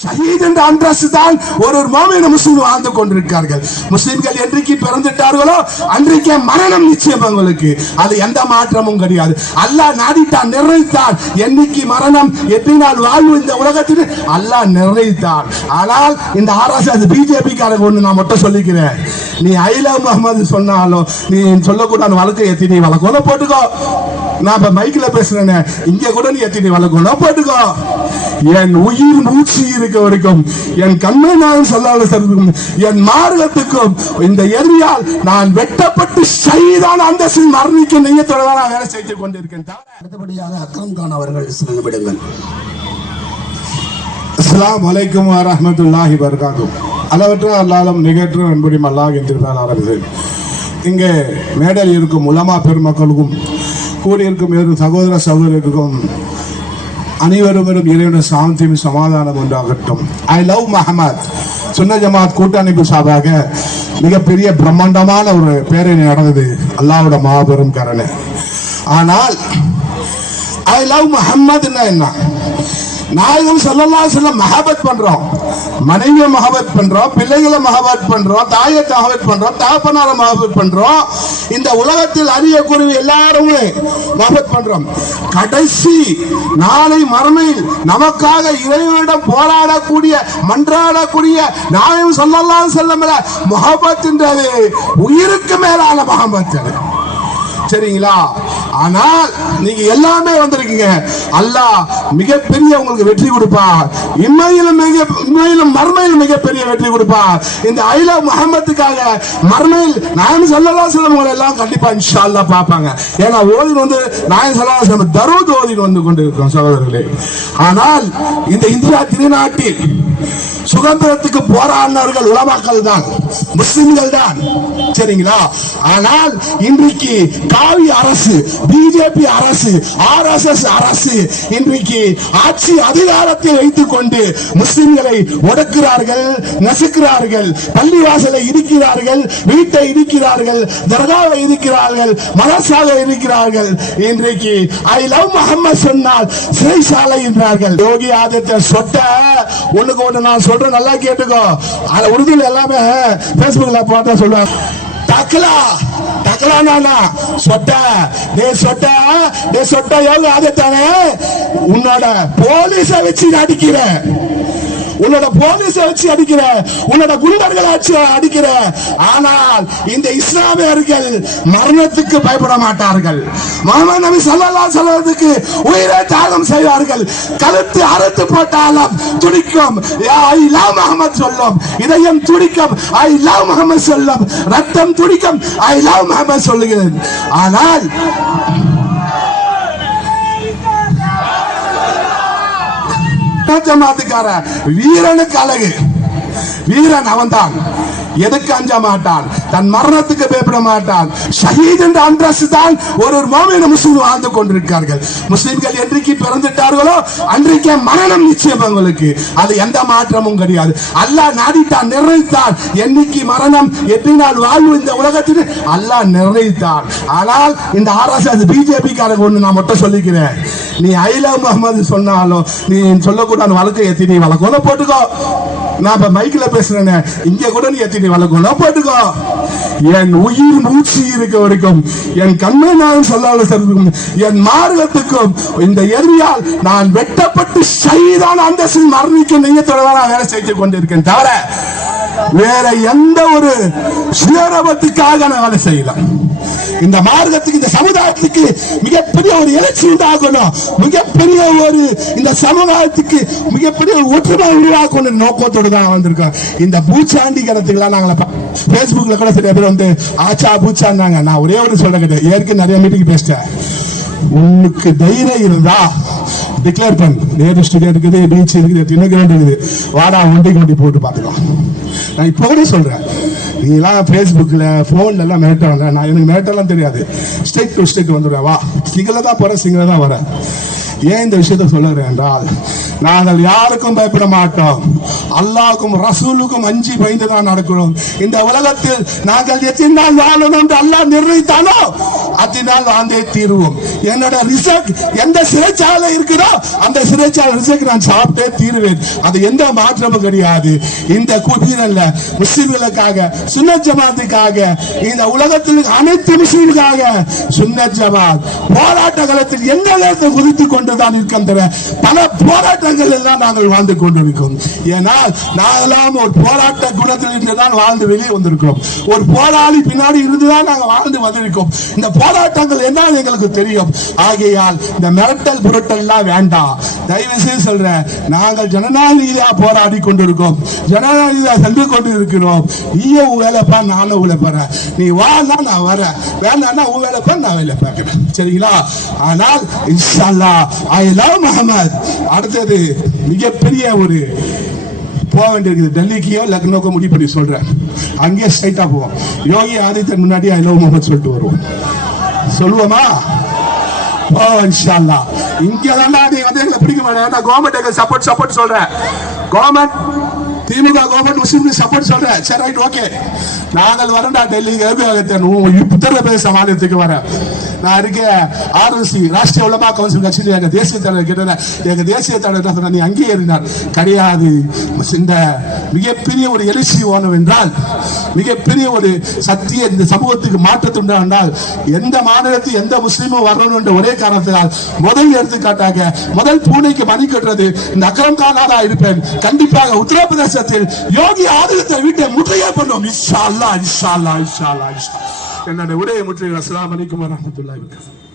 ஷஹீத் என்ற அந்தஸ்து தான் ஒரு மோமின் முஸ்லிம் வாழ்ந்து கொண்டிருக்கிறார்கள். முஸ்லிம்கள் என்றைக்கு பிறந்துட்டார்களோ அன்றைக்கே மரணம் நிச்சயம் அவங்களுக்கு. அது எந்த மாற்றமும் கிடையாது. அல்லாஹ் நாடித்தான், நிர்ணயித்தான். என்னைக்கு மரணம், எத்தனை நாள் வாழ்வு இந்த உலகத்தில் அல்லாஹ் நிர்ணயித்தான். ஆனால் இந்த ஆர்எஸ்எஸ் பிஜேபி காரங்க ஒண்ணு நான் மட்டும் சொல்லிக்கிறேன், நீ ஐலா முகமது சொன்னாலும் நீ சொல்லக்கூடாது வழக்கு எத்தி நீ வழக்கோல போட்டுக்கோ. நான் இப்ப மைக்கில் பேசுறேன், இங்க கூட நீ எத்தி நீ வழக்கோல போட்டுக்கோ. என் உயிர் மூச்சு இருக்க வரைக்கும் என் கண்ணை நான் சொல்லாலும் என் மார்க்கத்துக்கும் இந்த எரியால் நான் வெட்டப்பட்டு ஷஹீதான அந்த மரணிக்க நெய்யத்தோட நான் வேலை செய்து கொண்டிருக்கேன். அடுத்தபடியாக அக்ரம் கான் அவர்கள் சில நிமிடங்கள். அஸ்ஸலாமு அலைக்கும் வரஹ்மத்துல்லாஹி வபரகாத்துஹு. அளவற்ற அல்லாஹ்வும் நிகழ்ற்ற அன்புடையும் அல்லாஹ்வின் திருப்பெயரால் ஆரம்பிக்கிறேன். இங்கே மேடையில் இருக்கும் உலமா பெருமக்களுக்கும் கூடியிருக்கும் சகோதர சகோதரர்களுக்கும் அனைவரும் இறைவனுடைய சாந்தியும் சமாதானம் உண்டாகட்டும். ஐ லவ் முஹம்மத் சுன்ன ஜமாத் கூட்டமைப்பு சார்பாக மிகப்பெரிய பிரம்மாண்டமான ஒரு பேரணி நடந்தது, அல்லாஹ்வோட மாபெரும் கருணை. ஆனால் ஐ லவ் முஹம்மதுன்னா என்ன? நாயகம் ஸல்லல்லாஹு அலைஹி வஸல்லம் மஹபத் பண்றோம், மனைவியை மஹபத் பண்றோம், பிள்ளைகளை மஹபத் பண்றோம், தாயை மஹபத் பண்றோம், தகப்பனாரை மஹபத் பண்றோம், இந்த உலகத்தில் அறியக்கூடிய எல்லாருமே மஹபத் பண்றோம். கடைசி நாளை மறுமையில் நமக்காக இறைவனிடம் போராடக்கூடிய மன்றாடக்கூடிய நாயகம் ஸல்லல்லாஹு அலைஹி வஸல்லம் மஹபத் என்றது உயிருக்கு மேலான மஹபத். சரிங்களா? ஆனால் நீங்க எல்லாமே வந்திருக்கீங்க. அல்லாஹ் மிகப்பெரிய உங்களுக்கு வெற்றி கொடுப்பார். இம்மையிலும் மர்மையிலும் மிகப்பெரிய வெற்றி கொடுப்பார். இந்த ஐலா முஹம்மதுக்காக மர்மையில் நாயகம் ஸல்லல்லாஹு அலைஹி வஸல்லம் உங்களை எல்லாம் கண்டிப்பா இன்ஷா அல்லாஹ் பார்ப்பாங்க. ஏன்னா ஓதின் வந்து நாயகம் ஸல்லல்லாஹு அலைஹி வஸல்லம் தரூத் ஓதின் வந்து கொண்டிருக்கிறோம் சகோதரர்களே. ஆனால் இந்த இந்தியா திருநாட்டில் சுதந்திரத்துக்கு போராடினர்கள் உலமாக்கள் தான், முஸ்லிம்கள் தான். சரிங்களா? ஆனால் இன்றைக்கு காவி அரசு, பிஜேபி அரசு, ஆர்எஸ்எஸ் அரசு இன்றைக்கு ஆட்சி அதிகாரத்தை வைத்துக் கொண்டு முஸ்லிம்களை ஒடுக்கிறார்கள், நசுக்கிறார்கள், பள்ளிவாசலை இடிக்கிறார்கள், வீட்டை இடிக்கிறார்கள், தர்காவை இடிக்கிறார்கள், மதரசாவை இடிக்கிறார்கள். இன்றைக்கு ஐ லவ் முஹம்மது சொன்னால் சிறைசாலை என்றார்கள். யோகி ஆதித்யநாத் சொட்ட ஒண்ணுக்கு ஒண்ணு நான் சொல்றேன், நல்லா கேட்டுக்கோ. உறுதியில் எல்லாமே பேஸ்புக்ல பார்த்தா சொல்லுவாங்க, டக்லா டக்லா நானா சொட்ட டே சொட்ட டே சொட்ட யோகி ஆதித்யநாத் உன்னோட போலீஸ வச்சு அடிக்கிற, உன்னோட போலீஸ வச்சு அடிக்கிற, உன்னோட குண்டர்களை வச்சு அடிக்கிற. ஆனால் இந்த இஸ்லாமியர்கள் மரணத்துக்கு பயப்பட மாட்டார்கள். முஹம்மது நபி ஸல்லல்லாஹு அலைஹி வஸல்லத்துக்கு உயிரை தியாகம் செய்வார்கள். கழுத்து அறுத்து போட்டாலும் துடிக்கும் ஐ லவ் முஹம்மது சொல்லும், இதயம் துடிக்கும் ஐ லவ் முஹம்மது சொல்லும், ரத்தம் துடிக்கும் ஐ லவ் முஹம்மது சொல்லுகிறது. ஆனால் ஜமாத்துக்கார வீரனுக்கு அழகு, வீரன் அவன்தான். எதுக்கு அஞ்ச மாட்டான், தன் மரணத்துக்கு பயப்பட மாட்டான். ஷஹீத் என்ற அந்தஸ்து தான் ஒரு மோமின் முஸ்லிம் வாழ்ந்து கொண்டிருக்கிறார்கள். முஸ்லிம்கள் என்றைக்கு பிறந்துட்டார்களோ அன்றைக்கே மரணம் நிச்சயம் அவங்களுக்கு. அது எந்த மாற்றமும் கிடையாது. அல்லாஹ் நாடித்தான், நிர்ணயித்தான். என்னைக்கு மரணம், எத்தனை நாள் வாழ்வு இந்த உலகத்தில் அல்லாஹ் நிர்ணயித்தான். ஆனால் இந்த ஆர்எஸ்எஸ் பிஜேபி காரங்க ஒண்ணு நான் மட்டும் சொல்லிக்கிறேன், நீ ஐலா முகமது சொன்னாலும் நீ சொல்லக்கூடாது வழக்கு எத்தி நீ வழக்கோல போட்டுக்கோ. நான் இப்ப மைக்கில் பேசுறேன், இங்க கூட நீ எத்தி வழக்கம் போட்டுக்கோ. என் உயிர் மூச்சு இருக்க வரைக்கும் என் கண்ணை நான் சொல்லாலும் என் மார்க்கத்துக்கும் இந்த எரியால் நான் வெட்டப்பட்டு ஷஹீதான அந்த மரணிக்க நெய்யத்தோட நான் வேலை செய்து கொண்டிருக்கேன். தவிர வேற எந்த ஒரு சுயரபத்துக்காக நான் வேலை செய்யலாம். இந்த மார்க்கத்துக்கு, இந்த சமுதாயத்துக்கு மிகப்பெரிய ஒரு எழுச்சி உண்டாகணும், மிகப்பெரிய ஒரு இந்த சமுதாயத்துக்கு மிகப்பெரிய ஒரு ஒற்றுமை உருவாக்கணும் நோக்கத்தோடு தான் வந்திருக்கோம். இந்த பூச்சாண்டி கணத்துக்கெல்லாம் நாங்கள பேஸ்புக்ல கூட சில பேர் வந்து ஆச்சா பூச்சாண்டாங்க. நான் ஒரே ஒரு சொல்ல கிடையாது, ஏற்கனவே நிறைய மீட்டிங் பேசிட்டேன். உனக்கு தைரியம் இருந்தா டிக்ளேர் பண்ணு, நேரு ஸ்டுடியோ இருக்குது, பீச் இருக்குது, தினகிரண்ட் இருக்குது, வாடா ஒண்டி போட்டு பாத்துக்கலாம். நான் இப்ப கூட சொல்றேன், நீலாம் பேஸ்புக்ல போன்ல எல்லாம் மிரட்டல, நான் எனக்கு மிரட்டெல்லாம் தெரியாது. ஸ்டேட் டு ஸ்டேட் வந்துடுவேன், வா சிங்கிள தான் போறேன், சிங்கிள தான் வரேன். ஏன் இந்த விஷயத்த சொல்லுறேன் என்றால் நாங்கள் யாருக்கும் பயப்பட மாட்டோம். அல்லாஹ்வுக்கும் ரசூலுக்கும் அஞ்சி பயந்து தான் நடக்கிறோம். இந்த உலகத்தில் நாங்கள் எத்தனை நாள் வாழணும் என்று அல்லாஹ் நிர்ணயித்தானோ அத்தினால் வாழ்ந்தே தீருவோம். என்னோட ரிசக் எந்த சிறைச்சாலை இருக்குதோ அந்த சிறைச்சாலை ரிசக் நான் சாப்பிட்டே தீருவேன். அது எந்த மாற்றமும் கிடையாது. இந்த குபீரல்ல முஸ்லிம்களுக்காக சுன்னத் ஜமாத்துக்காக இந்த உலகத்தில் அனைத்து முஸ்லிம்களுக்காக சுன்னத் ஜமாத் போராட்ட காலத்தில் எந்த நேரத்தில் குதித்துக் கொண்டுதான் இருக்கின்ற பல போராட்டங்கள் எல்லாம் நாங்கள் வாழ்ந்து கொண்டிருக்கிறோம். ஏனால் நாங்களாம் ஒரு போராட்ட குணத்தில் இருந்துதான் வாழ்ந்து வெளியே வந்திருக்கிறோம். ஒரு போராளி பின்னாடி இருந்துதான் நாங்கள் வாழ்ந்து வந்திருக்கோம். இந்த போராட்டங்கள் என்ன எங்களுக்கு தெரியும். ஆகையால் இந்த மிரட்டல் புரட்டல் எல்லாம் வேண்டாம். தயவு செய்து சொல்றேன், நாங்கள் ஜனநாயக போராடி கொண்டிருக்கோம், ஜனநாயக சென்று கொண்டு இருக்கிறோம். நீயும் உன் வேலைப்பா, நானும் வேலை போறேன். நீ வானா நான் வரேன், வேணான்னா உன் வேலைப்பா, நான் வேலை பார்க்கிறேன். சரிங்களா? ஆனால் இன்ஷா அல்லாஹ் ஐ லவ் முஹம்மது. அடுத்தது மிகப்பெரிய ஒரு போக வேண்டியிருக்குது. டெல்லிக்கோ லக்னோக்கோ முடிவு பண்ணி சொல்றேன். அங்கேயே ஸ்ட்ரைட்டா போவோம். யோகி ஆதித்யன் முன்னாடி ஐ லவ் முஹம்மது சொல்லிட்டு வருவோம். சொல்லுவோமா? இன்ஷா அல்லாஹ். இங்க தான் வந்து எங்களை பிடிக்க மாட்டேன். கவர்மெண்ட் சப்போர்ட் சொல்றேன். கவர்மெண்ட் திமுக கவர்மெண்ட் முஸ்லிம் சப்போர்ட் சொல்றேன். சரி, ரைட், ஓகே. நாங்கள் வரண்டா டெல்லிக்கு உத்தரப்பிரதேச மாநிலத்துக்கு வரேன். நான் இருக்க ஆர்எஸ்சி ராஷ்டிரிய உலமா கவுன்சில் கட்சியில் எங்க தேசிய தலைவர் கேட்டேன். எங்க தேசிய தலைவர் சொன்ன, நீ அங்கேயே இருந்தார் கிடையாது. இந்த மிகப்பெரிய ஒரு எழுச்சி ஓணும் என்றால், மிகப்பெரிய ஒரு சத்திய இந்த சமூகத்துக்கு மாற்றத்துண்டா என்றால் எந்த மாநிலத்தில் எந்த முஸ்லீமும் வரணும் என்ற ஒரே காரணத்தினால் முதல் எடுத்துக்காட்டாக முதல் பூனைக்கு மணி கட்டுறது இந்த அக்ரம் கானாரா இருப்பேன். கண்டிப்பாக உத்தரப்பிரதேசத்தில் யோகி ஆதித்ய வீட்டை முற்றுகை பண்ணும். இன்ஷா அல்லாஹ், இன்ஷா அல்லாஹ், இன்ஷா அல்லாஹ். என்னுடைய உரையை முற்றுகை. அஸ்ஸலாமு அலைக்கும் வரஹ்மத்துல்லாஹி வபரகாத்துஹு.